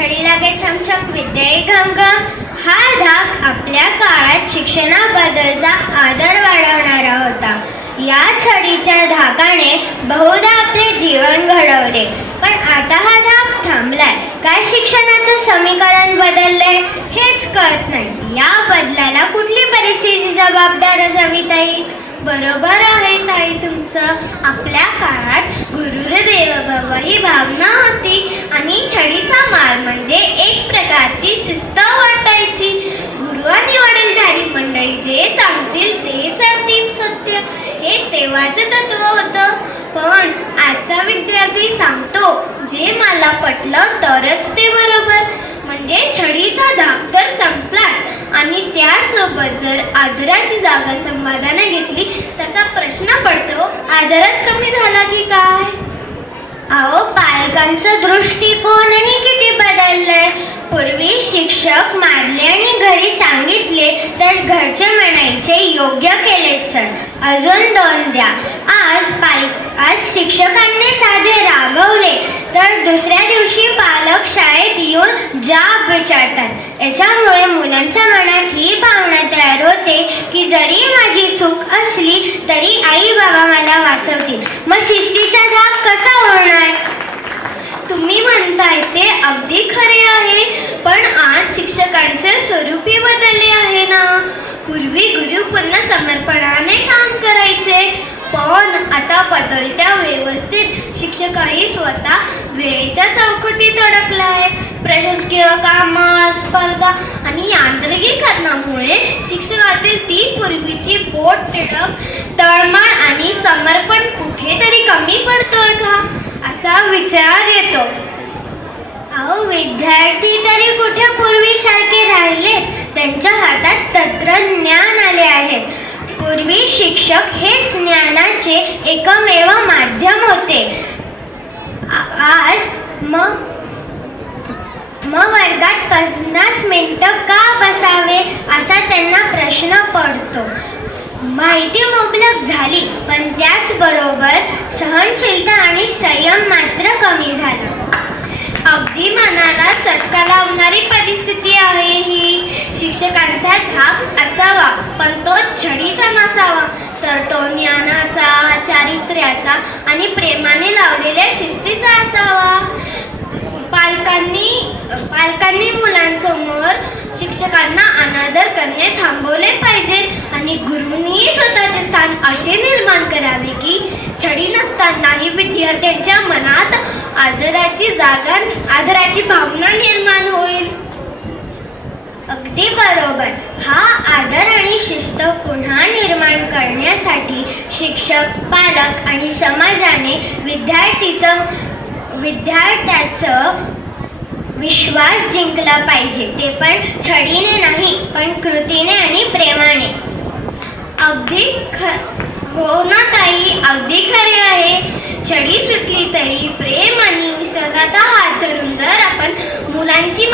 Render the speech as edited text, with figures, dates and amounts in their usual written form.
छडी लागे छमछम विद्येई घमघम हा धाक आपल्या काळात शिक्षणाबद्दलचा आदर वाढवणारा होता. या छडीच्या धाकाने बहुधा आपले जीवन घडवले, पण आता हा धाक थांबलाय. काय शिक्षणाचं समीकरण बदललंय हेच कळत नाही. या बदलाला कुठली परिस्थिती जबाबदार असावी ताई? बरोबर आहे ताई तुमचं. आपल्या काळात गुरुर देव भव ही भावना होती आणि छडीचा मार म्हणजे एक प्रकारची शिस्त वाटायची. गुरु आणि वडीलधारी मंडळी जे सांगतील तेच अंतिम सत्य हे तेव्हाचं तत्व होतं. पण आजचा विद्यार्थी सांगतो जे मला पटलं तरच ते बरोबर. म्हणजे छडीचा धाक तर संपलाच आणि त्यासोबत जर आदराची जागा संवादाने घेतली तसा प्रश्न पडतो, आदरच कमी झाला की काय? अहो, पालकांचं दृष्टिकोनही किती बदललंय. पूर्वी शिक्षक मारले आणि घरी सांगितले तर घरचे म्हणायचे योग्य केलेच सर, अजून 2 द्या. आज शिक्षकांनी साधे रागवले तर दुसऱ्या दिवशी पालक शाळेत येऊन जाब विचारतात. याच्यामुळे मुलांच्या मनात ही भावना तयार होते की जरी माझी चूक असली तरी आई बाबा मला वाचवतील. मग शिस्तीचा धाक कसा होणार? तुम्ही म्हणताय ते अगदी खरे आहे, पण आज शिक्षकांचे स्वरूपी बदलले आहे ना. पूर्वी गुरु पूर्ण समर्पणाने काम करायचे, पण आता बदलत्या व्यवस्थेत शिक्षकही स्वतः वेळेच्या चौकटीत अडकलाय. प्रशासकीय काम, स्पर्धा आणि यांत्रिकीकरणामुळे शिक्षकातील ती पूर्वीची बोट तिडक, तळमळ आणि समर्पण कुठेतरी कमी पडतोय का असा विचार येतो. अहो, विद्यार्थी तरी कुठे पूर्वीसारखे राहिले? त्यांच्या हातात तंत्रज्ञान आले आहे. पूर्वी शिक्षक हेच ज्ञानाचे एकमेव माध्यम होते. आज मग वर्गात 50 मिनिटं का बसावे असा त्यांना प्रश्न पडतो. माहिती मुबलक झाली, पण त्याचबरोबर सहनशीलता आणि संयम मात्र कमी झाला. अगदी मनाला चटका लावणारी परिस्थिती आहे ही. शिक्षकांचा धाक असावा, पण तो छडीचा नसावा, तर तो ज्ञानाचा, चारित्र्याचा आणि प्रेमाने लावलेल्या शिस्तीचा असावा. पालकांनी मुलांसमोर शिक्षकांना अनादर करणे थांबवले पाहिजे आणि गुरूंनी स्वतःचे स्थान असे निर्माण करावे की छडी नसतानाही विद्यार्थ्यांच्या मनात आदराची भावना निर्माण होईल. अगदी बरोबर. हा आदर आणि शिस्त पुन्हा निर्माण करण्यासाठी शिक्षक, पालक आणि समाजाने विद्यार्थ्याचं विश्वास जिंकला पाहिजे. ते पण छडीने नाही, पण कृतीने आणि प्रेमाने. हो ना ताई, अगदी खरे आहे. छडी सुटली तरी प्रेम आणि विश्वासाचा हात धरून जर आपण मुलांची